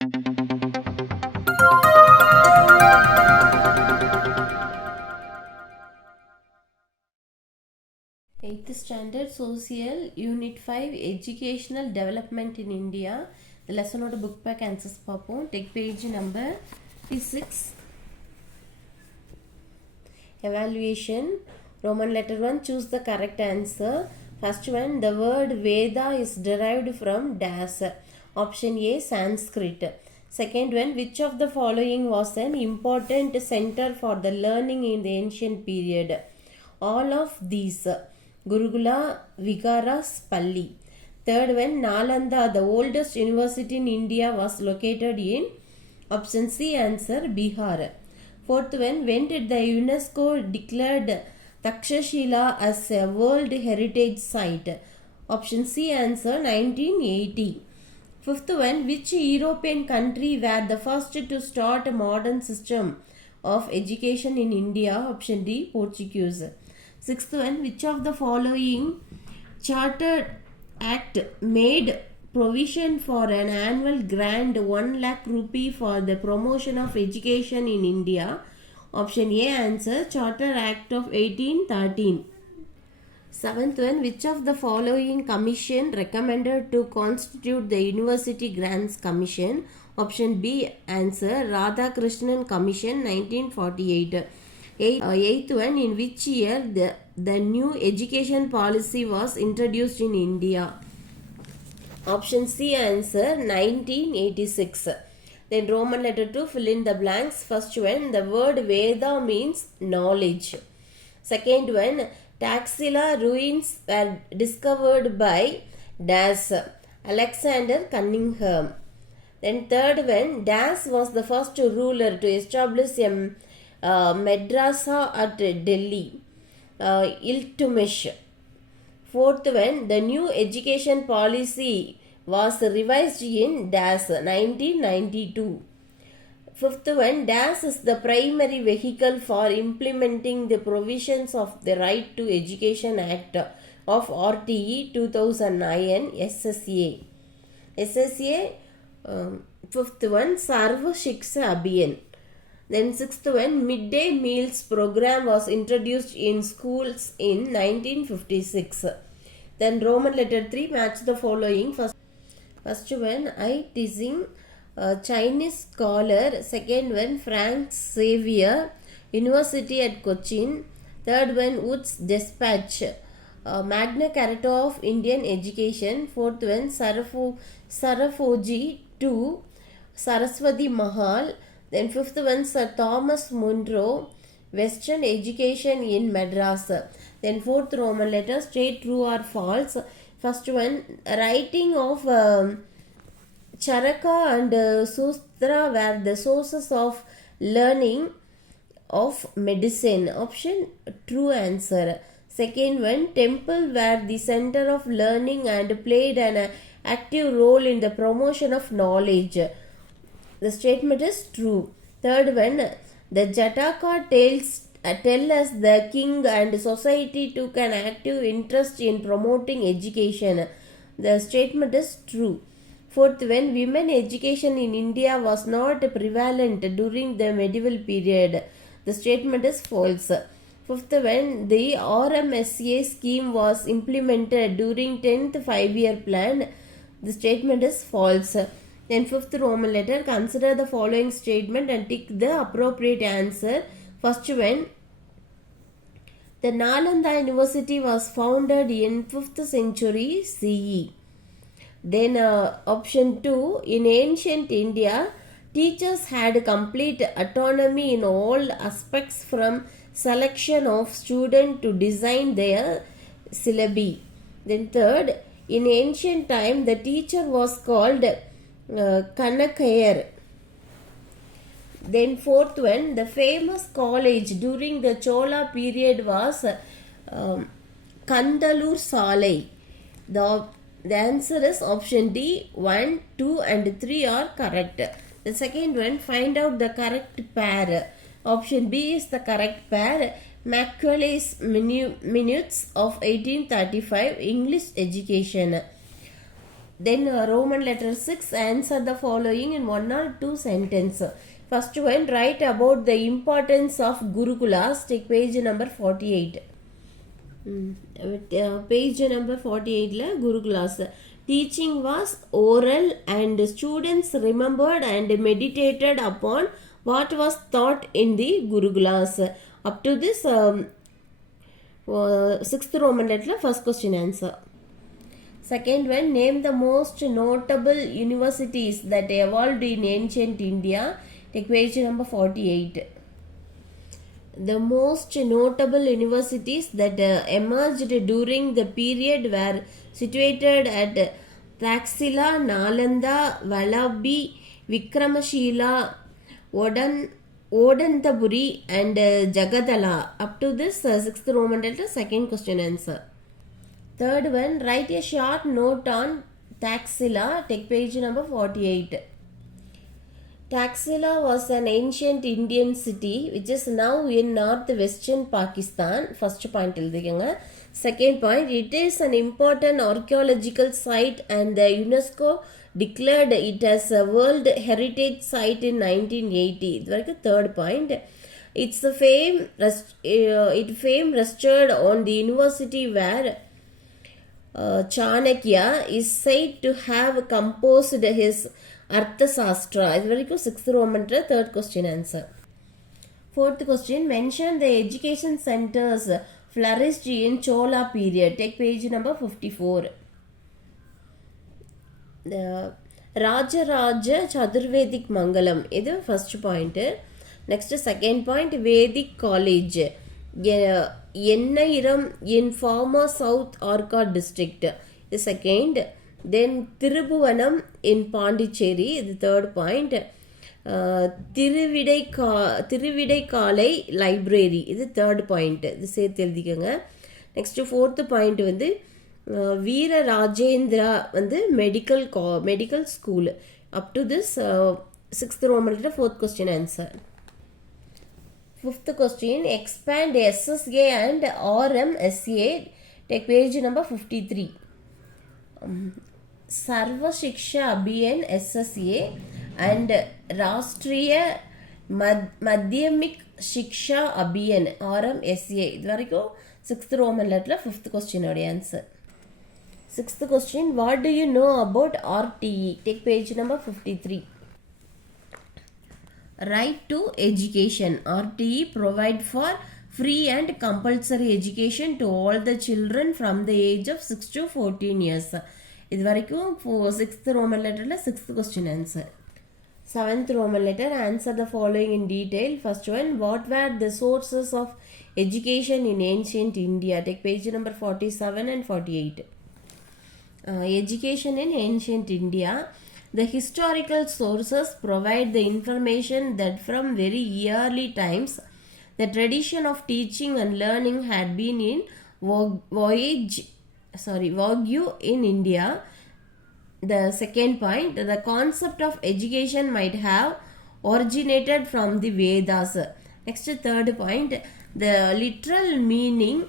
8th Standard Social Unit 5 Educational Development in India. The lesson of the book pack answers Papo. Take page number 6. Evaluation. Roman letter 1. Choose the correct answer. First one. The word Veda is derived from dash. Option A. Sanskrit. Second one. Which of the following was an important center for the learning in the ancient period? All of these. Gurukula, Vigaras, Palli. Third one, Nalanda, the oldest university in India, was located in option C answer Bihar. Fourth one, when did the UNESCO declared Takshashila as a World Heritage Site? Option C answer 1980. Fifth one, which European country were the first to start a modern system of education in India? Option D, Portuguese. Sixth one, which of the following Chartered Act made provision for an annual grant 1 lakh rupee for the promotion of education in India? Option A answer Charter Act of 1813. Seventh one, which of the following commission recommended to constitute the University Grants Commission? Option B answer Radhakrishnan Commission 1948. Eighth one, in which year the new education policy was introduced in India? Option C answer 1986. Then Roman letter 2, fill in the blanks. First one, the word Veda means knowledge. Second one, Taxila ruins were discovered by Das Alexander Cunningham. Then third one, Das was the first ruler to establish a madrasa at Delhi, Iltutmish. Fourth one, the new education policy was revised in Das 1992. Fifth one, Das is the primary vehicle for implementing the provisions of the Right to Education Act of RTE 2009 SSA. SSA, fifth one, Sarva Shiksha Abhiyan. Then sixth one, midday meals program was introduced in schools in 1956. Then Roman letter 3, match the following. First one, I teasing Chinese scholar. Second one, Frank Xavier, University at Cochin. Third one, Wood's Dispatch, Magna Carta of Indian Education. Fourth one, Sarafoji 2, Saraswati Mahal. Then fifth one, Sir Thomas Munro, Western Education in Madras. Then fourth Roman letter, state true or false. First one, writing of Charaka and Sutra were the sources of learning of medicine. Option true answer. Second one, temple were the center of learning and played an active role in the promotion of knowledge. The statement is true. Third one, the Jataka tell us the king and society took an active interest in promoting education. The statement is true. Fourth one, women education in India was not prevalent during the medieval period. The statement is false. Fifth one, the RMSA scheme was implemented during 10th 5-year plan. The statement is false. Then fifth Roman letter, consider the following statement and tick the appropriate answer. First one, the Nalanda University was founded in 5th century CE. Then option 2, in ancient India, teachers had complete autonomy in all aspects from selection of students to design their syllabi. Then third, in ancient time, the teacher was called Kanakayar. Then fourth one, the famous college during the Chola period was Kandalur Salai. The answer is option D. 1, 2 and 3 are correct. The second one, find out the correct pair. Option B is the correct pair. Macaulay's Minutes of 1835, English Education. Then Roman letter 6, answer the following in one or two sentences. First one, write about the importance of Gurukulas. Take page number 48. Page number 48 la Gurukulas. Teaching was oral and students remembered and meditated upon what was taught in the Gurukulas. Up to this 6th Roman letter, first question answer. Second one, name the most notable universities that evolved in ancient India. Take page number 48. The most notable universities that emerged during the period were situated at Taxila, Nalanda, Vallabhi, Vikramashila, Odantaburi and Jagadala. Up to this 6th Roman letter, second question answer. Third one, write a short note on Taxila. Take page number 48. Taxila was an ancient Indian city which is now in northwestern Pakistan. First point. Second point, it is an important archaeological site and the UNESCO declared it as a World Heritage Site in 1980. The third point, its fame rested on the university where Chanakya is said to have composed his Arthasastra. It's very good. 6th Roman, third question answer. Fourth question, mention the education centers flourished in Chola period. Take page number 54. The Rajaraja Chaturvedic Mangalam. This is the first point. Next, second point, Vedic College. Yennairam in former South Arcot district. The second. Then Tirubhuvanam in Pondicherry. The third point. Thiruvidai Kalai library. This is the third point. This is next fourth point வந்து Veera Rajendra medical school. Up to this 6th Roman letter, fourth question answer. Fifth question, expand SSA and RMSA. Take page number 53. Sarva Shiksha Abhiyan SSA and Rashtriya Madhyamik Shiksha Abhiyan RMSA. This is 6th Roman letter, fifth question answer. Sixth question, what do you know about RTE? Take page number 53. Right to education. RTE provide for free and compulsory education to all the children from the age of 6 to 14 years. This is for 6th Roman letter, 6th question answer. 7th Roman letter, answer the following in detail. First one, what were the sources of education in ancient India? Take page number 47 and 48. Education in ancient India. The historical sources provide the information that from very early times, the tradition of teaching and learning had been in vogue in India. The second point, the concept of education might have originated from the Vedas. Next, third point, the literal meaning,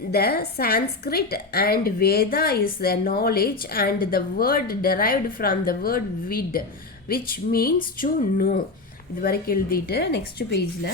the Sanskrit and Veda is the knowledge and the word derived from the word vid, which means to know. Next page.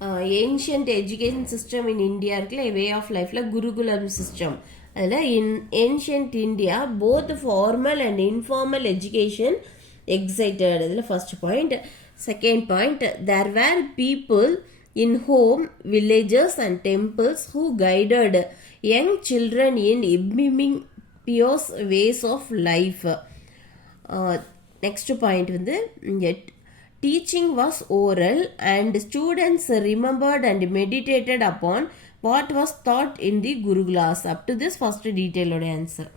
Ancient education system in India, a way of life, like Gurukulam system. In ancient India, both formal and informal education existed. That is the first point. Second point, there were people in home, villages and temples who guided young children in imbibing pious ways of life. Next point, teaching was oral and students remembered and meditated upon what was taught in the Gurukulas. Up to this first detailed answer.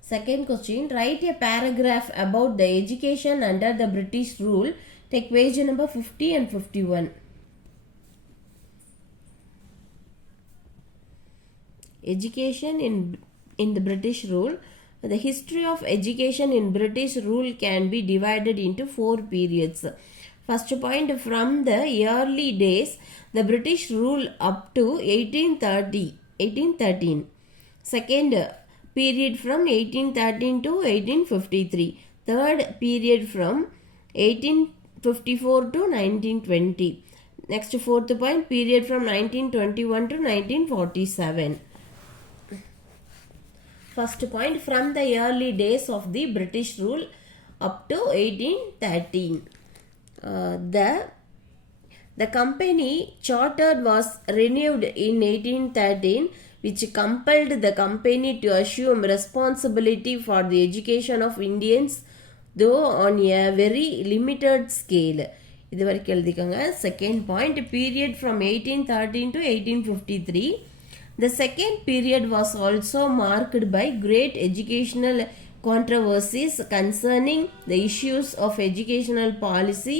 Second question, write a paragraph about the education under the British rule. Take page number 50 and 51. Education in the British rule. The history of education in British rule can be divided into 4 periods. First point, from the early days, the British rule up to 1813. Second period from 1813 to 1853. Third period from 1854 to 1920. Next, fourth point, period from 1921 to 1947. First point, from the early days of the British rule up to 1813. The company charter was renewed in 1813, which compelled the company to assume responsibility for the education of Indians, though on a very limited scale. இது வரைக்கும் எழுதிக்கோங்க. Second point, period from 1813 to 1853. The second period was also marked by great educational controversies concerning the issues of educational policy,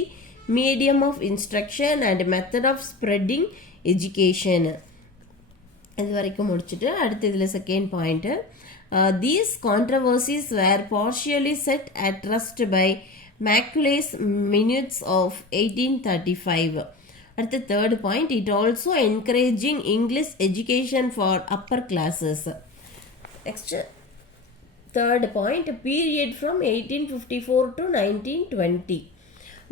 medium of instruction and method of spreading education. இது வரைக்கும் முடிச்சுட்டு அடுத்து இதில் second point, these controversies were partially set at rest by Macaulay's minutes of 1835. அடுத்து third point, it also encouraging English education for upper classes. Next, third point, period from 1854 to 1920.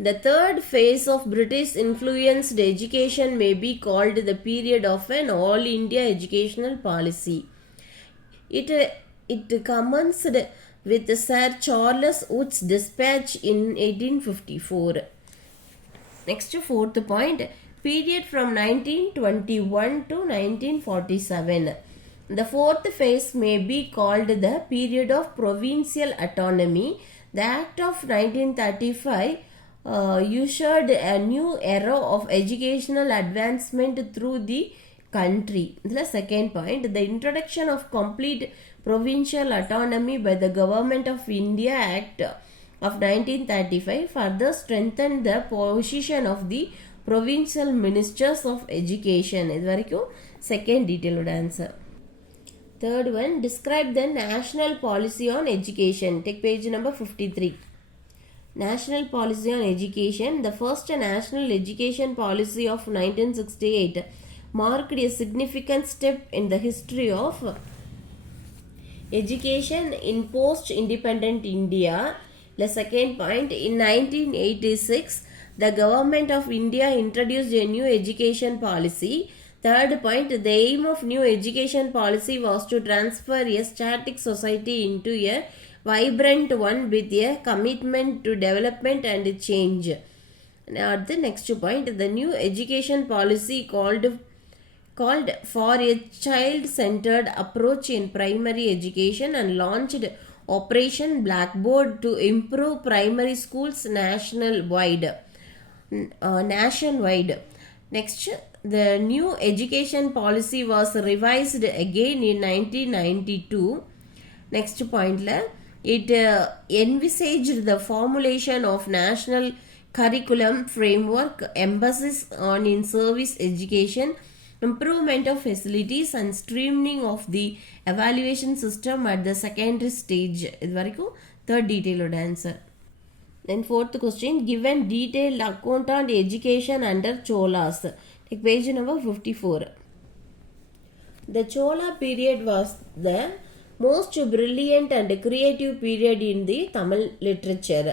The third phase of British influenced education may be called the period of an all India educational policy. It commenced with Sir Charles Wood's dispatch in 1854. Next, fourth point, period from 1921 to 1947. The fourth phase may be called the period of provincial autonomy. The Act of 1935 ushered a new era of educational advancement through the country. The second point, the introduction of complete provincial autonomy by the Government of India Act of 1935 further strengthened the position of the provincial ministers of education. இது வரைக்கும் second detailed answer. Third one, describe the national policy on education. Take page number 53. National policy on education. The first national education policy of 1968 marked a significant step in the history of education in post-independent India. The second point, in 1986, the Government of India introduced a new education policy. Third point, the aim of new education policy was to transfer a static society into a vibrant one with a commitment to development and change. Now, the next point, the new education policy called for a child-centered approach in primary education and launched Operation Blackboard to improve primary schools nationwide. Next, the new education policy was revised again in 1992. Next point, it envisaged the formulation of national curriculum framework, emphasis on in-service education, improvement of facilities and streamlining of the evaluation system at the secondary stage. இது வரைக்கும் third detailed answer. Then fourth question, given detailed account on education under Cholas. Take page number 54. The Chola period was the most brilliant and creative period in the Tamil literature.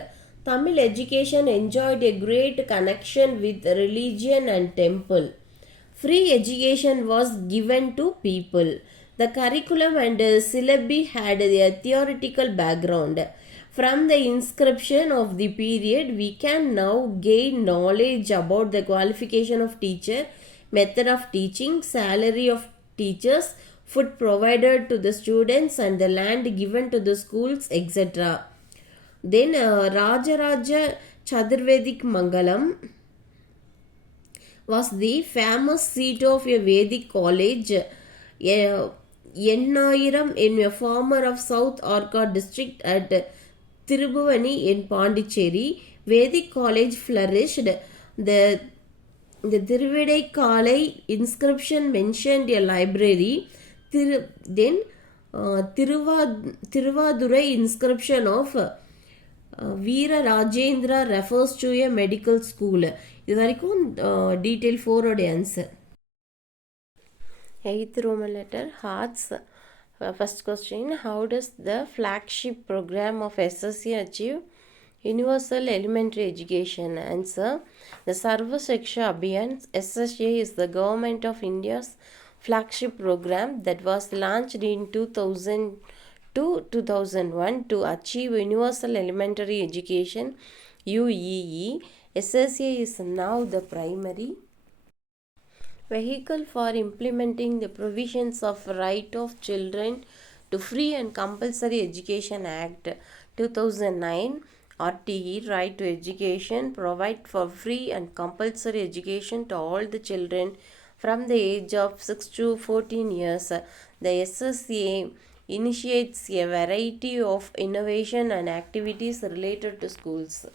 Tamil education enjoyed a great connection with religion and temple. Free education was given to people. The curriculum and syllabi had a theoretical background. From the inscription of the period, we can now gain knowledge about the qualification of teacher, method of teaching, salary of teachers, food provided to the students and the land given to the schools, etc. Then Rajaraja Chaturvedic Mangalam was the famous seat of a Vedic college, Ennairam in a former of South Orchard district at Tirubuvani in Pondicherry. Vedic college flourished. The Thiruvidaikalai inscription mentioned a library. Then Thiruvadurai inscription of Veera Rajendra refers to a medical school. இது வரைக்கும் detail 4 ஓட answer. 8th Roman letter, hearts. First question, how does the flagship program of SSC achieve universal elementary education? Answer, the Sarva Shiksha Abhiyan SSA is the government of India's flagship program that was launched in 2000 to 2001 to achieve universal elementary education UEE. SSA is now the primary vehicle for implementing the provisions of Right of Children to Free and Compulsory Education Act 2009. RTE, Right to Education, provide for free and compulsory education to all the children from the age of 6 to 14 years. The SSA initiates a variety of innovation and activities related to schools.